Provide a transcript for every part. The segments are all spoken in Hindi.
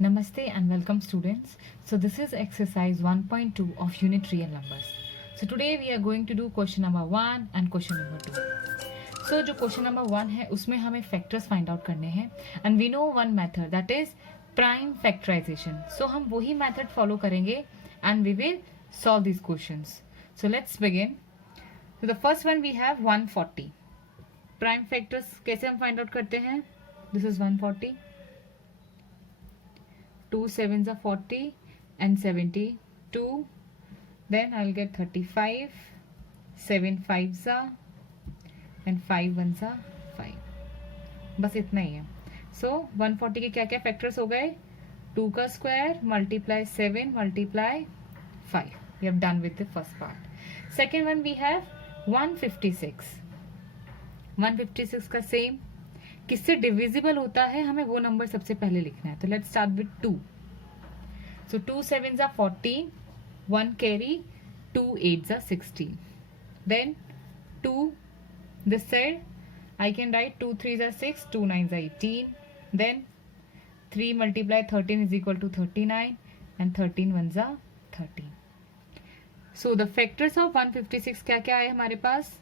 Namaste and welcome students. So this is exercise 1.2 of unit real numbers. So today we are going to do question number 1 and question number 2. So जो question number 1 है उसमें हमें factors find out करने हैं and we know one method that is prime factorization. So हम वही method follow करेंगे and we will solve these questions. So let's begin. So the first one we have 140. Prime factors कैसे हम find out करते हैं? This is 140. 2 sevens are 40 and 72. Then I'll get 35. 7 fives are and 5 ones are 5. बस इतना ही है. So 140 के क्या क्या फैक्टर्स हो गए? 2 का square multiply 7 multiply 5. We have done with the first part. Second one we have 156. 156 का सेम किससे डिविजिबल होता है हमें वो नंबर सबसे पहले लिखना है. तो let's start with 2. So 2 sevens are 40, 1 carry, 2 8s are 16. Then 2 this side I can write 2 3s are 6, 2 9s are 18. Then 3 multiply 13 is equal to 39 and 13 ones are 13. So the factors of 156 क्या क्या है हमारे पास?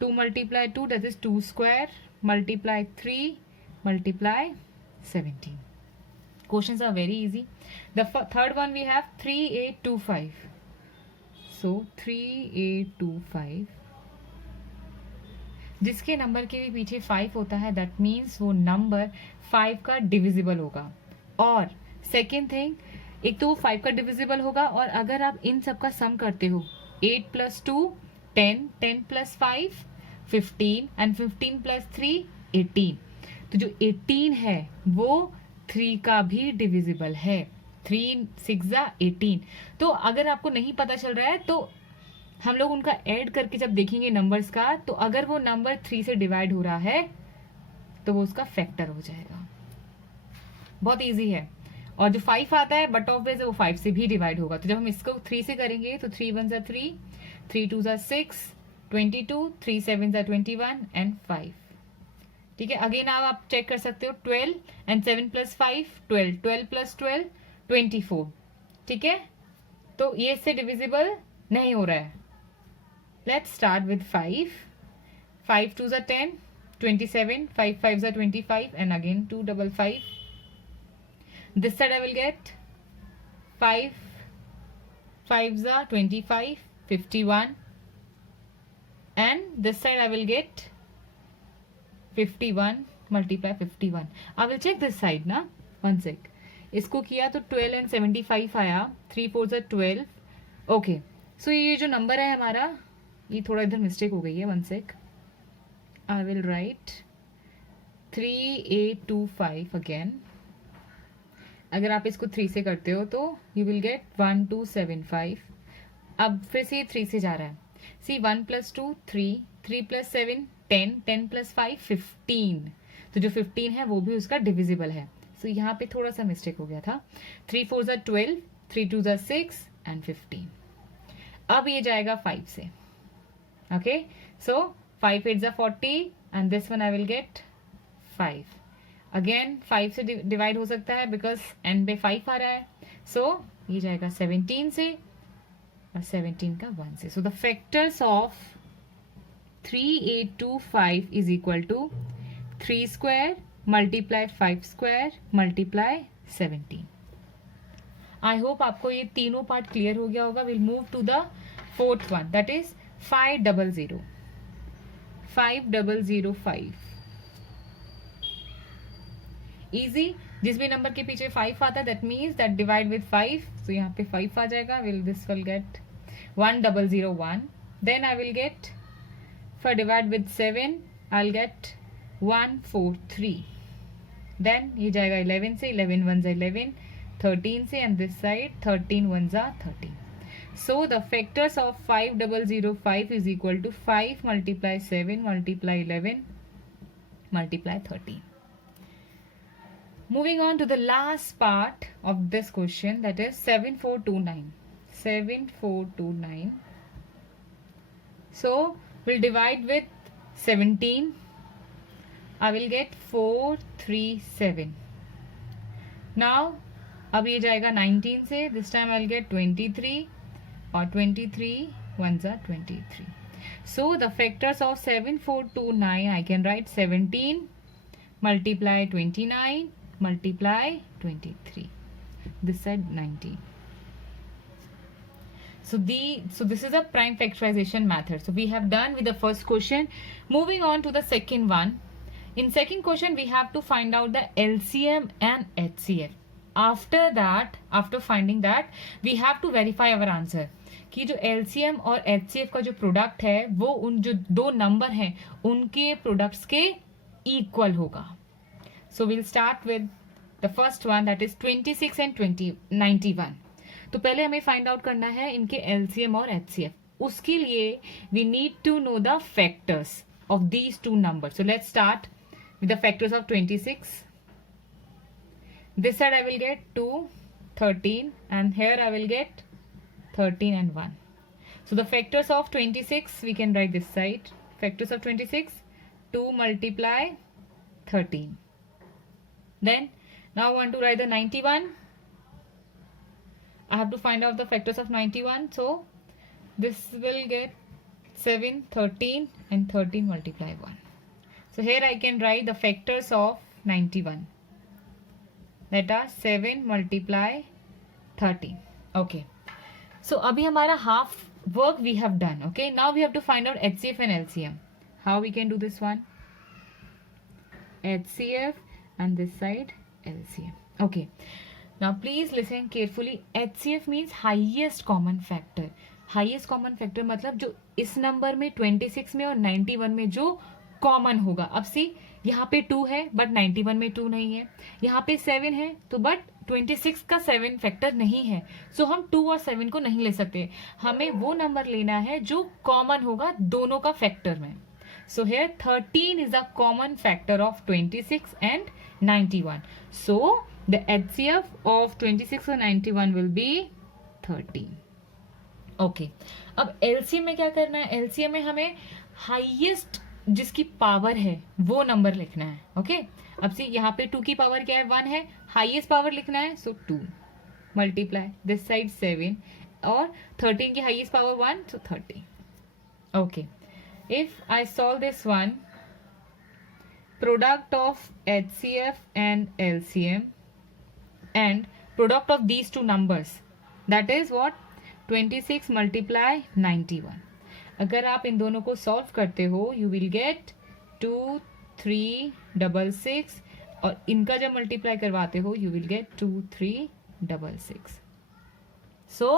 2 multiply 2 that is 2 square multiply 3 multiply 17. Questions are very easy. The third one we have 3825. So 3825 जिसके नंबर के भी पीछे 5 होता है दैट मीन्स वो नंबर 5 का डिविजिबल होगा. और सेकेंड थिंग एक तो वो 5 का डिविजिबल होगा और अगर आप इन सब का सम करते हो 8 + 2 10, 10 + 5 15 एंड 15 + 3 18. तो जो 18 है वो 3 का भी डिविजिबल है. 3 6 18. तो अगर आपको नहीं पता चल रहा है तो हम लोग उनका ऐड करके जब देखेंगे नंबर्स का तो अगर वो नंबर 3 से डिवाइड हो रहा है तो वो उसका फैक्टर हो जाएगा. बहुत इजी है. और जो 5 आता है बट ऑफ वेज वो 5 से भी डिवाइड होगा. तो जब हम इसको 3 से करेंगे तो 3 1s are 3, 3 2s are 6, 22, 3 7s are 21 and 5. ठीक है. अगेन आप चेक कर सकते हो 12 एंड 7 + 5 12, 12 + 12 24. ठीक है. तो ये इससे डिविजिबल नहीं हो रहा है. Let's start with 5. 5 2s are 10, 27, 5 5s are 25 and again 2 5 5. This side I will get 5 5s are 25, 51 and this side I will get 51 multiply 51. I will check this side ना. One sec. इसको किया तो 12 and 75 आया. 3 4s are 12. ओके. सो ये जो नंबर है हमारा ये थोड़ा इधर मिस्टेक हो गई है. One sec. I will write 3825 again. अगर आप इसको 3 से करते हो तो यू विल गेट 1275. अब फिर से ये 3 से जा रहा है. सी 1 + 2 3, 3 + 7 10, 10 + 5 15. तो जो 15 है वो भी उसका डिविजिबल है. सो यहाँ पे थोड़ा सा मिस्टेक हो गया था. 3 4s are 12, 3 2s are 6 and 15. अब ये जाएगा 5 से. Okay. So 5 8s are 40 and this one I will gate 5. Again 5 से डिवाइड हो सकता है बिकॉज एंड पे 5 आ रहा है. सो ये जाएगा 17 से और 17 का 1 से. So the factors of 3825 is equal to 3 square multiply 5 square multiply 17. I hope आपको ये तीनों पार्ट क्लियर हो गया होगा. Will move to the fourth one that is 500. 5005 easy. जिस भी नंबर के पीछे 5 आता है that means that divide with 5. तो यहाँ पे 5 आ जाएगा. This will get 1001. Then I will get for divide with 7 I'll get 143. then ये जाएगा 11 से. 11 1s are 11, 13 से and this side 13 1s are 13. so the factors of 5005 is equal to 5 multiply 7 multiply 11 multiply 13. moving on to the last part of this question that is 7429. 7429. so we'll divide with 17. I will get 437. Now अब ये जाएगा 19 से, this time I will gate 23 और 23 1s are 23. So the factors of 7, 4, 2, 9, I can write 17 multiply 29 multiply 23. This side 19. So this is a prime factorization method. So we have done with the first question. Moving on to the second one. In second question we have to find out the LCM and HCF. After that, after finding that, we have to verify our answer कि जो LCM और HCF का जो प्रोडक्ट है वो उन जो दो नंबर हैं उनके प्रोडक्ट्स के इक्वल होगा. So will start with the first one, that is 26 and 91. तो पहले हमें फाइंड आउट करना है इनके LCM और HCF. उसके लिए we need to know the factors of these two number. So let's start with the factors of 26. This side I will get 2, 13 and here I will get 13 and 1. So the factors of 26 we can write this side. Factors of 26, 2 multiply 13. Then now I want to write the 91. I have to find out the factors of 91. So this will get 7, 13 and 13 multiply 1. So here I can write the factors of 91. That are 7 multiply 13. Okay. So अभी हमारा half work we have done. Okay. Now we have to find out HCF and LCM. How we can do this one? HCF and this side LCM. Okay. Now please listen carefully. HCF means highest common factor. Highest common factor मतलब जो इस नंबर में 26 में और 91 में जो कॉमन होगा. अब सी यहाँ पे 2 है बट 91 में 2 नहीं है. यहाँ पे 7 है तो बट 26 का 7 फैक्टर नहीं है. सो हम 2 और 7 को नहीं ले सकते. हमें वो नंबर लेना है जो कॉमन होगा दोनों का फैक्टर में. So here 13 is a common factor of 26 and 91. So the HCF of 26 और 91 विल बी 13. ओके. अब LCM में क्या करना है? LCM में हमें हाईएस्ट जिसकी पावर है वो नंबर लिखना है. ओके. अब सी यहाँ पे 2 की पावर क्या है? 1 है. हाईएस्ट पावर लिखना है. सो 2 मल्टीप्लाई दिस साइड 7 और 13 की highest power 1, so 30. Okay. If I solve this one, product of HCF and LCM and product of these two numbers, that is what? 26 multiply 91. अगर आप इन दोनों को सॉल्व करते हो यू विल गेट 2, 3, 6 और इनका जब मल्टीप्लाई करवाते हो you will get 2, 3, 6. So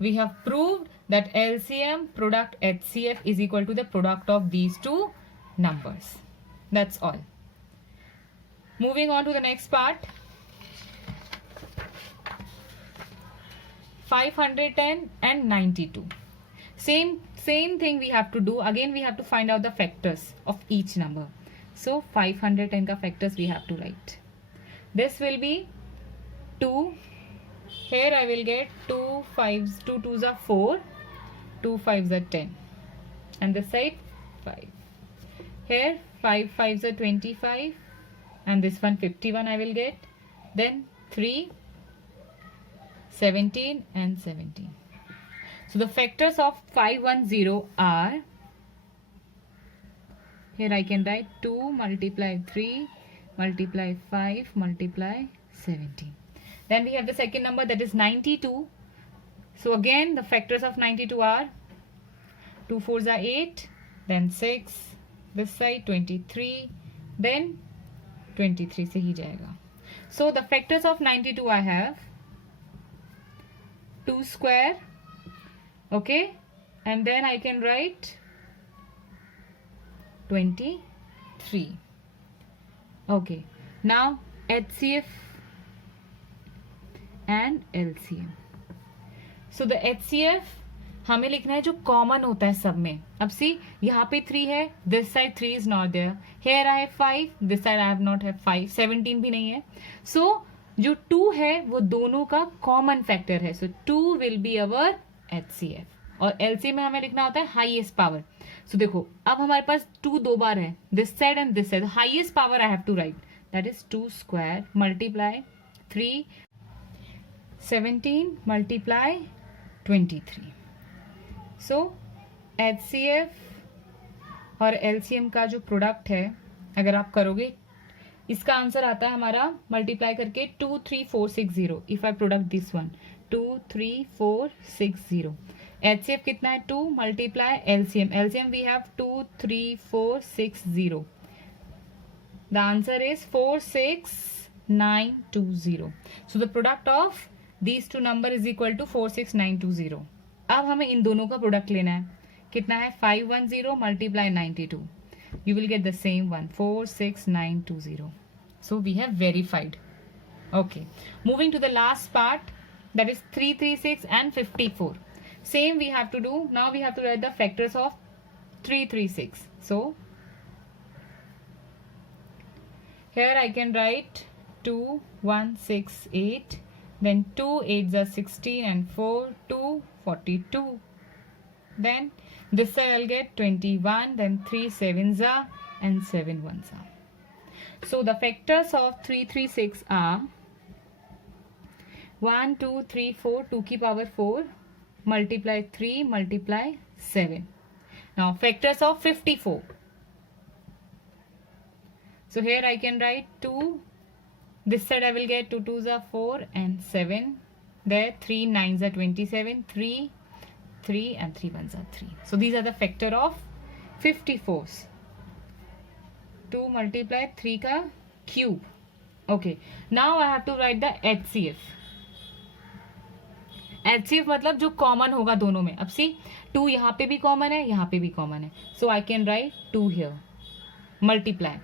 we have proved that LCM product HCF is equal to the product of these two numbers. That's all. Moving on to the next part. 510 and 92. Same thing we have to do. Again we have to find out the factors of each number. So 510 ka factors we have to write. This will be 2. Here I will get 2 5s, 2 2s are 4, 2 5s are 10 and this side 5. Here 5 5s are 25 and this one 51 I will get. Then 3, 17 and 17. So the factors of 510 are, here I can write 2 multiply 3 multiply 5 multiply 17. Then we have the second number, that is 92. So again the factors of 92 are 2 4s are 8, then 6, this side 23, then 23 से ही जाएगा. So the factors of 92 I have 2 square, okay, and then I can write 23. Okay, now HCF and LCM. So the HCF हमें लिखना है जो कॉमन होता है सब में. अब सी यहाँ पे 3 है, this side 3 is not there. Here I have 5, this side I have not have 5. 17 भी नहीं है. सो जो 2 है वो दोनों का कॉमन फैक्टर है. सो 2 विल बी अवर HCF. और LCM में हमें लिखना होता है हाईएस्ट पावर. सो देखो अब हमारे पास 2 दो बार है, this side and this side. Highest power I have to write, that is 2 square multiply 3 17 multiply 23. So HCF और LCM का जो प्रोडक्ट है अगर आप करोगे, इसका आंसर आता है हमारा मल्टीप्लाई करके 23460. If I product this one 23460. HCF कितना है 2 मल्टीप्लाई LCM we have 23460. The answer is 46920. So the product of these two number is equal to 46920. अब हमें इन दोनों का प्रोडक्ट लेना है. कितना है 510 multiply 92. You will get the same one 46920. So we have verified. Okay, moving to the last part, that is 336 and 54. Same we have to do. Now we have to write the factors of 336. So here I can write 2168, then 2 8s are 16 and 4 2 42. Then this side I'll get 21, then 3 7s are and 7 1s are. So the factors of 336 are 1 2 3 4 2 की power 4 multiply 3 multiply 7. Now factors of 54. So here I can write 2. This side I will get 2 2s are 4 and 7. There 3 9s are 27, 3 and 3 1s are 3. So these are the factor of 54s. 2 multiply 3 का cube. Okay, now I have to write the HCF. HCF मतलब जो कॉमन होगा दोनों में. अब सी 2 यहाँ पे भी कॉमन है, यहाँ पे भी कॉमन है. So I can write 2 here. Multiply.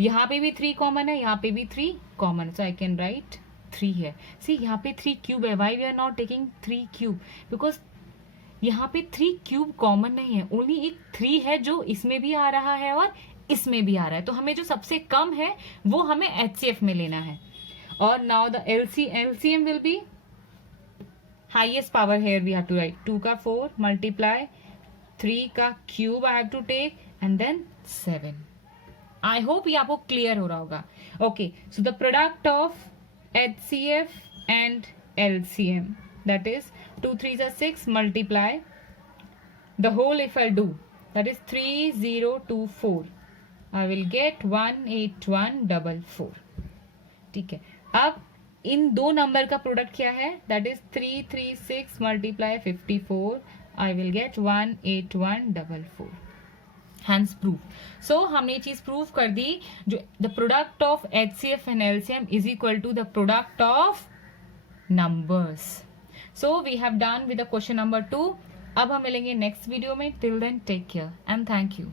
यहाँ पे भी 3 कॉमन है, यहाँ पे भी 3 common. So I can write 3 here. See यहाँ पे 3 cube है. Why we are not taking 3 cube? Because यहाँ पे 3 क्यूब कॉमन नहीं है, ओनली एक 3 है जो इसमें भी आ रहा है और इसमें भी आ रहा है. तो हमें जो सबसे कम है वो हमें HCF में लेना है. और now the LCM will be highest power. Here we have to write 2 का 4 मल्टीप्लाई 3 का cube I have to take and then 7. I hope ये आपको क्लियर हो रहा होगा. Okay, so the product of HCF and LCM, that is 2 3s are 6 multiply the whole. If I do, that is 3024, I will get 18144. ठीक है. अब इन दो नंबर का प्रोडक्ट क्या है, that is 336 multiply 54, I will get 18144. Hence proof. So हमने ये चीज प्रूव कर दी. जो the product of HCF and LCM is equal to the product of numbers. So we have done with the question number 2. अब हम मिलेंगे नेक्स्ट वीडियो में. Till then take care and thank you.